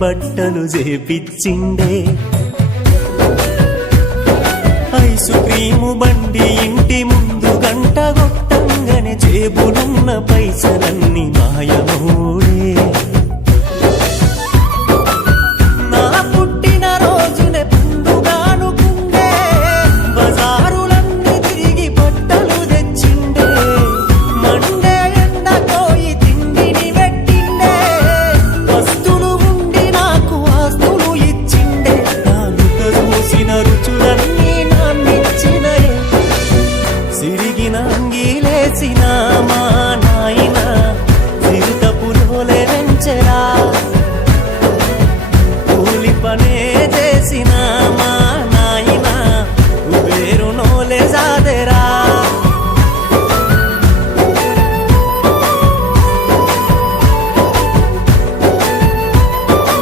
బట్టలు చేపిచ్చిండే. Ice cream బండి ఇంటి ముందు గంట గొట్టంగానే చేబులున్న పైసలన్నీ అంగిలేసినామా